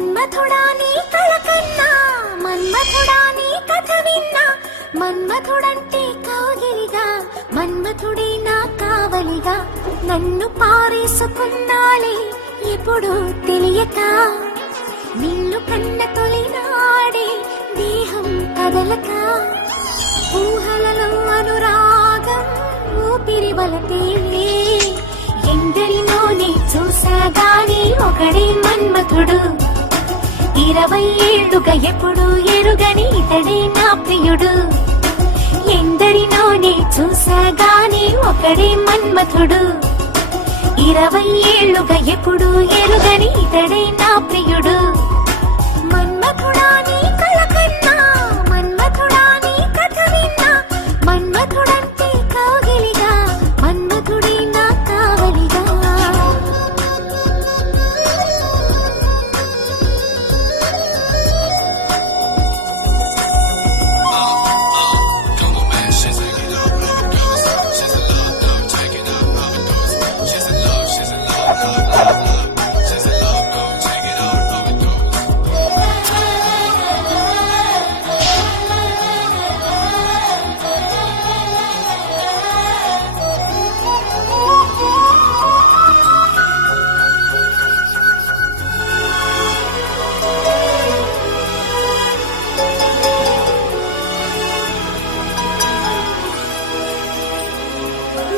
మన్మథుడా నీ కళ కన్నా, మన్మథుడా నీ కథ విన్నా, మన్మథుడంటే కౌగిలిగా, మన్మథుడే నా కావలిగా, నన్ను పారేసుకున్నాలే ఎప్పుడు తెలియక, నిన్ను కన్న తొలినాడే దేహం కదలక, ఊహలలో అనురాగం ఊపిరి వలపేలే, ఎందరినోనే చూసాగాని ఒకడే మన్మథుడు, 20 ఏళ్లుగా ఎప్పుడు ఎరుగని ఇతడే నా ప్రియుడు, ఎందరినోనే చూసాగాని ఒకడే మన్మథుడు, 20 ఏళ్లుగా ఎప్పుడు ఎరుగని ఇతడే నా ప్రియుడు. మన్మథుడా నీ కళ కన్నా, మన్మథుడా నీ కథ విన్నా, మన్మథుడంటే కౌగిలిగా, మన్మథుడే నా కావలిగా.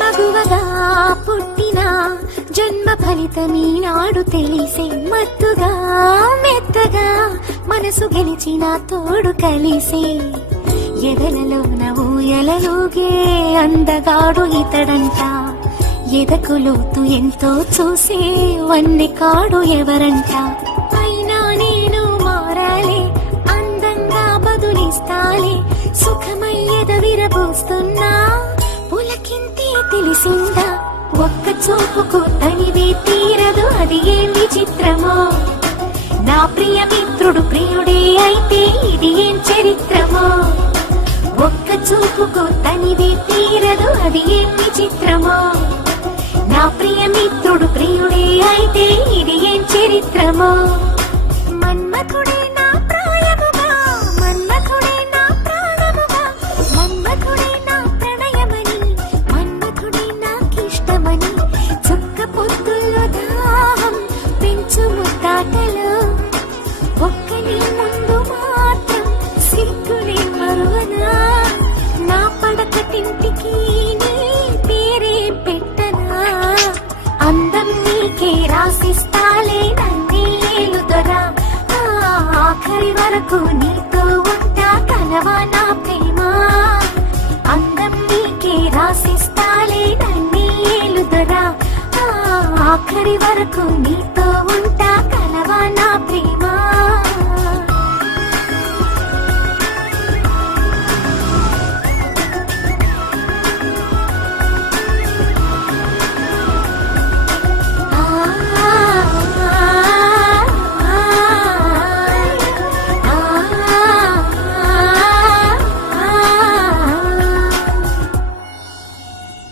మగువగా పుట్టిన జన్మ ఫలితమీనాడు తెలిసే, మత్తుగా మెత్తగా మనసు గెలిచిన తోడు కలిసే, ఎదలలోన ఊయలలోగే అందగాడు ఇతడంట, ఎదకు లోతు ఎంతో చూసే వన్నె కాడు ఎవరంట, అయినా నేను మారాలే అందంగా బదులిస్తాలే, సుఖమయ్యద విరబోస్తున్నా పులకింతే తెలిసిందా, ఒక్క చూపుకు తనివే తీరదు అది ఏం విచిత్రమో, నా ప్రియ మిత్రుడు ప్రియుడే అయితే ఇది ఏం చరిత్రమో, ఒక్క చూపుకు తనివే తీరదు అది ఏం విచిత్రమో, నా ప్రియ మిత్రుడు ప్రియుడే అయితే ఇది ఏం చరిత్రమో. మన్మథుడే నా ప్రాయముగా, మన్మథుడే నా ప్రాణముగా, మన్మథుడే నా ప్రణయమని, మన్మథుడే నాకిష్టమని, చుక్క పొద్దుల్లో దాహం పెంచు ముద్దాటలు, ఒక్కని ముందు మాత్రం సిగ్గునే మరువనా, నా పడకటింటికి నీ పేరే పెట్టనా, అందం నీకే రాసిస్తాలే నన్నే ఏలుదొరా, ఆఖరి వరకు నీతో ఉంటా కలవా నా ప్రేమ, అందం నీకే రాసిస్తాలే నన్నే ఏలుదొరా, ఆఖరి వరకు నీతో